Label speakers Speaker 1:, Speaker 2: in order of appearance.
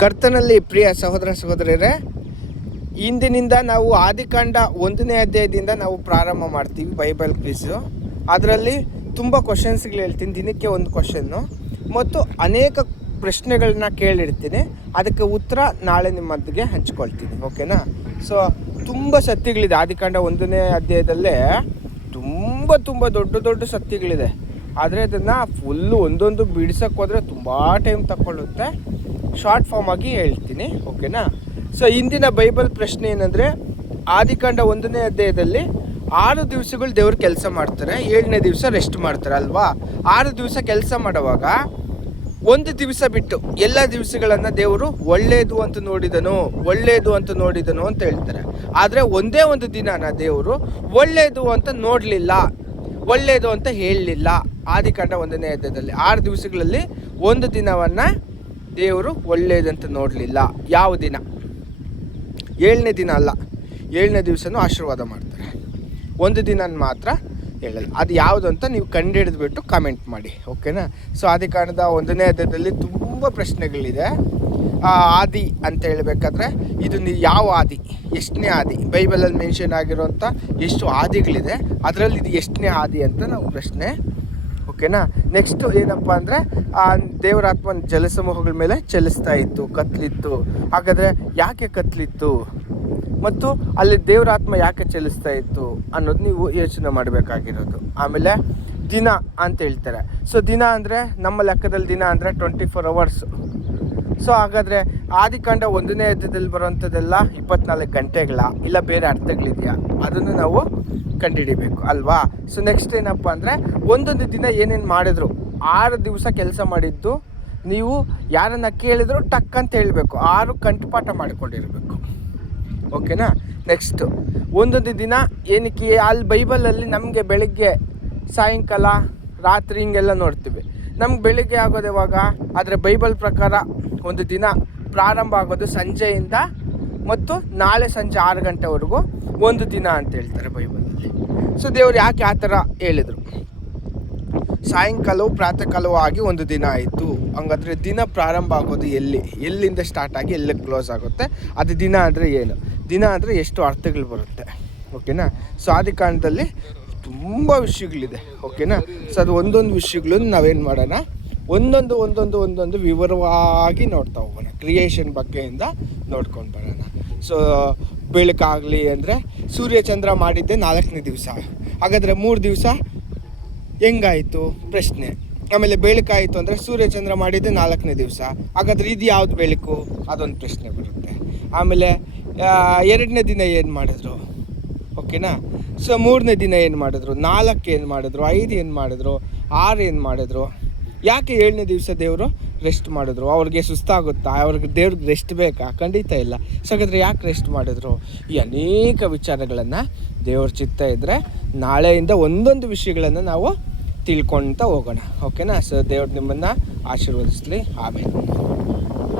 Speaker 1: ಕರ್ತನಲ್ಲಿ ಪ್ರಿಯ ಸಹೋದರ ಸಹೋದರರೇ ಇಂದಿನಿಂದ ನಾವು ಆದಿಕಾಂಡ ಒಂದನೇ ಅಧ್ಯಾಯದಿಂದ ನಾವು ಪ್ರಾರಂಭ ಮಾಡ್ತೀವಿ ಬೈಬಲ್ ಕ್ವಿಝು ಅದರಲ್ಲಿ ತುಂಬ ಕ್ವಶನ್ಸ್ಗಳು ಹೇಳ್ತೀನಿ, ದಿನಕ್ಕೆ ಒಂದು ಕ್ವಶನ್ನು ಮತ್ತು ಅನೇಕ ಪ್ರಶ್ನೆಗಳನ್ನ ಕೇಳಿರ್ತೀನಿ, ಅದಕ್ಕೆ ಉತ್ತರ ನಾಳೆ ನಿಮ್ಮೊಂದಿಗೆ ಹಂಚ್ಕೊಳ್ತೀನಿ ಓಕೆನಾ ಸೊ ತುಂಬ ಸತ್ಯಗಳಿದೆ ಆದಿಕಾಂಡ ಒಂದನೇ ಅಧ್ಯಾಯದಲ್ಲೇ. ತುಂಬ ತುಂಬ ದೊಡ್ಡ ದೊಡ್ಡ ಸತ್ಯಗಳಿದೆ. ಆದರೆ ಅದನ್ನು ಫುಲ್ಲು ಒಂದೊಂದು ಬಿಡಿಸೋಕ್ಕೋದ್ರೆ ತುಂಬ ಟೈಮ್ ತಗೊಳ್ಳುತ್ತೆ ಶಾರ್ಟ್ ಫಾರ್ಮ್ ಆಗಿ ಹೇಳ್ತೀನಿ ಓಕೆನಾ ಸೊ ಇಂದಿನ ಬೈಬಲ್ ಪ್ರಶ್ನೆ ಏನಂದರೆ, ಆದಿಕಾಂಡ ಒಂದನೇ ಅಧ್ಯಾಯದಲ್ಲಿ ಆರು ದಿವಸಗಳು ದೇವರು ಕೆಲಸ ಮಾಡ್ತಾರೆ, ಏಳನೇ ದಿವಸ ರೆಸ್ಟ್ ಮಾಡ್ತಾರೆ, ಅಲ್ವಾ? ಆರು ದಿವಸ ಕೆಲಸ ಮಾಡುವಾಗ ಒಂದು ದಿವಸ ಬಿಟ್ಟು ಎಲ್ಲ ದಿವಸಗಳನ್ನು ದೇವರು ಒಳ್ಳೆಯದು ಅಂತ ನೋಡಿದನು ಒಳ್ಳೆಯದು ಅಂತ ನೋಡಿದನು ಅಂತ ಹೇಳ್ತಾರೆ. ಆದರೆ ಒಂದೇ ಒಂದು ದಿನನ ದೇವರು ಒಳ್ಳೆಯದು ಅಂತ ನೋಡಲಿಲ್ಲ ಒಳ್ಳೆಯದು ಅಂತ ಹೇಳಲಿಲ್ಲ, ಆದಿಕಾಂಡ ಒಂದನೇ ಅಧ್ಯಾಯದಲ್ಲಿ. ಆರು ದಿವಸಗಳಲ್ಲಿ ಒಂದು ದಿನವನ್ನು ದೇವರು ಒಳ್ಳೆಯದಂತ ನೋಡಲಿಲ್ಲ. ಯಾವ ದಿನ? ಏಳನೇ ದಿನ ಅಲ್ಲ. ಏಳನೇ ದಿವಸನೂ ಆಶೀರ್ವಾದ ಮಾಡ್ತಾರೆ. ಒಂದು ದಿನ ಮಾತ್ರ ಹೇಳಲ್ಲ. ಅದು ಯಾವುದು ಅಂತ ನೀವು ಕಂಡುಹಿಡಿದ್ಬಿಟ್ಟು ಕಾಮೆಂಟ್ ಮಾಡಿ. ಓಕೆನಾ ಸೊ ಆದಿಕಾಂಡದ ಒಂದನೇ ಅಧ್ಯಾಯದಲ್ಲಿ ತುಂಬ ಪ್ರಶ್ನೆಗಳಿದೆ. ಆದಿ ಅಂತ ಹೇಳಬೇಕಾದ್ರೆ ಇದು ಯಾವ ಆದಿ? ಎಷ್ಟನೇ ಆದಿ? ಬೈಬಲಲ್ಲಿ ಮೆನ್ಷನ್ ಆಗಿರೋಂಥ ಎಷ್ಟು ಆದಿಗಳಿದೆ, ಅದರಲ್ಲಿ ಇದು ಎಷ್ಟನೇ ಆದಿ ಅಂತ ನಾವು ಪ್ರಶ್ನೆ ಓಕೆನಾ? ನೆಕ್ಸ್ಟು ಏನಪ್ಪ ಅಂದರೆ, ಆ ದೇವರಾತ್ಮನ ಜಲಸಮೂಹಗಳ ಮೇಲೆ ಚಲಿಸ್ತಾ ಇತ್ತು, ಕತ್ಲಿತ್ತು. ಹಾಗಾದರೆ ಯಾಕೆ ಕತ್ಲಿತ್ತು? ಮತ್ತು ಅಲ್ಲಿ ದೇವರಾತ್ಮ ಯಾಕೆ ಚಲಿಸ್ತಾ ಇತ್ತು ಅನ್ನೋದು ನೀವು ಯೋಚನೆ ಮಾಡಬೇಕಾಗಿರೋದು. ಆಮೇಲೆ ದಿನ ಅಂತ ಹೇಳ್ತಾರೆ. ಸೊ ದಿನ ಅಂದರೆ, ನಮ್ಮ ಲೆಕ್ಕದಲ್ಲಿ ದಿನ ಅಂದರೆ ಟ್ವೆಂಟಿ ಫೋರ್ ಅವರ್ಸ್ ಸೊ ಹಾಗಾದರೆ ಆದಿಕಾಂಡ ಒಂದನೇ ಅರ್ಧದಲ್ಲಿ ಬರುವಂಥದ್ದೆಲ್ಲ ಇಪ್ಪತ್ನಾಲ್ಕು ಗಂಟೆಗಳ, ಇಲ್ಲ ಬೇರೆ ಅರ್ಥಗಳಿದೆಯಾ? ಅದನ್ನು ನಾವು ಕಂಡುಹಿಡಿಬೇಕು, ಅಲ್ವಾ? ಸೊ ನೆಕ್ಸ್ಟ್ ಏನಪ್ಪ ಅಂದರೆ, ಒಂದೊಂದು ದಿನ ಏನೇನು ಮಾಡಿದ್ರು, ಆರು ದಿವಸ ಕೆಲಸ ಮಾಡಿದ್ದು, ನೀವು ಯಾರನ್ನ ಕೇಳಿದ್ರು ಟಕ್ ಅಂತ ಹೇಳಬೇಕು, ಆರು ಕಂಠಪಾಠ ಮಾಡಿಕೊಂಡಿರಬೇಕು. ಓಕೆನಾ ನೆಕ್ಸ್ಟು ಒಂದೊಂದು ದಿನ ಏನಕ್ಕೆ, ಅಲ್ಲಿ ಬೈಬಲಲ್ಲಿ ನಮಗೆ ಬೆಳಗ್ಗೆ, ಸಾಯಂಕಾಲ, ರಾತ್ರಿ ಹಿಂಗೆಲ್ಲ ನೋಡ್ತೀವಿ. ನಮ್ಗೆ ಬೆಳಿಗ್ಗೆ ಆಗೋದು ಯಾವಾಗ? ಆದರೆ ಬೈಬಲ್ ಪ್ರಕಾರ ಒಂದು ದಿನ ಪ್ರಾರಂಭ ಆಗೋದು ಸಂಜೆಯಿಂದ ಮತ್ತು ನಾಳೆ ಸಂಜೆ ಆರು ಗಂಟೆವರೆಗೂ ಒಂದು ದಿನ ಅಂತ ಹೇಳ್ತಾರೆ ಬೈಬಲಲ್ಲಿ. ಸೊ ದೇವರು ಯಾಕೆ ಆ ಥರ ಹೇಳಿದರು? ಸಾಯಂಕಾಲವು ಪ್ರಾತಃ ಕಾಲವೂ ಆಗಿ ಒಂದು ದಿನ ಆಯಿತು. ಹಂಗಾದ್ರೆ ದಿನ ಪ್ರಾರಂಭ ಆಗೋದು ಎಲ್ಲಿ? ಎಲ್ಲಿಂದ ಸ್ಟಾರ್ಟ್ ಆಗಿ ಎಲ್ಲಿಗೆ ಕ್ಲೋಸ್ ಆಗುತ್ತೆ? ಅದು ದಿನ ಅಂದರೆ ಏನು? ದಿನ ಅಂದರೆ ಎಷ್ಟು ಅರ್ಥಗಳು ಬರುತ್ತೆ? ಓಕೆನಾ? ಸೊ ಆದಿಕಾಂಡದಲ್ಲಿ ತುಂಬ ವಿಷಯಗಳಿದೆ. ಓಕೆನಾ? ಸೊ ಅದು ಒಂದೊಂದು ವಿಷಯಗಳನ್ನು ನಾವೇನು ಮಾಡೋಣ? ಒಂದೊಂದು ಒಂದೊಂದು ಒಂದೊಂದು ವಿವರವಾಗಿ ನೋಡ್ತಾ ಹೋಗೋಣ ಕ್ರಿಯೇಷನ್ ಬಗ್ಗೆಯಿಂದ ನೋಡ್ಕೊಂಡು ಬರೋಣ. ಸೊ ಬೆಳಕಾಗಲಿ ಅಂದರೆ ಸೂರ್ಯಚಂದ್ರ ಮಾಡಿದ್ದೆ ನಾಲ್ಕನೇ ದಿವಸ. ಹಾಗಾದರೆ ಮೂರು ದಿವಸ ಹೆಂಗಾಯಿತು? ಪ್ರಶ್ನೆ. ಆಮೇಲೆ ಬೆಳಕಾಯಿತು ಅಂದರೆ ಸೂರ್ಯಚಂದ್ರ ಮಾಡಿದ್ದೆ ನಾಲ್ಕನೇ ದಿವಸ. ಹಾಗಾದ್ರೆ ಇದು ಯಾವ್ದು ಬೆಳಕು? ಅದೊಂದು ಪ್ರಶ್ನೆ ಬರುತ್ತೆ. ಆಮೇಲೆ ಎರಡನೇ ದಿನ ಏನು ಮಾಡಿದ್ರು? ಓಕೆನಾ? ಸೊ ಮೂರನೇ ದಿನ ಏನು ಮಾಡಿದ್ರು? ನಾಲ್ಕು ಏನು ಮಾಡಿದ್ರು? ಐದು ಏನು ಮಾಡಿದ್ರು? ಆರು ಏನು ಮಾಡಿದ್ರು? ಯಾಕೆ ಏಳನೇ ದಿವಸ ದೇವರು ರೆಸ್ಟ್ ಮಾಡಿದ್ರು? ಅವ್ರಿಗೆ ಸುಸ್ತಾಗುತ್ತಾ? ಅವ್ರಿಗೆ ದೇವ್ರಿಗೆ ರೆಸ್ಟ್ ಬೇಕಾ? ಖಂಡಿತ ಇಲ್ಲ. ಸೊ ಯಾಕೆ ರೆಸ್ಟ್ ಮಾಡಿದ್ರು? ಈ ಅನೇಕ ವಿಚಾರಗಳನ್ನು ದೇವ್ರ ಚಿತ್ತ ಇದ್ದರೆ ನಾಳೆಯಿಂದ ಒಂದೊಂದು ವಿಷಯಗಳನ್ನು ನಾವು ತಿಳ್ಕೊಳ್ತಾ ಹೋಗೋಣ. ಓಕೆನಾ ಸೊ ದೇವ್ರು ನಿಮ್ಮನ್ನು ಆಶೀರ್ವದಿಸ್ಲಿ. ಆಮೇಲೆ.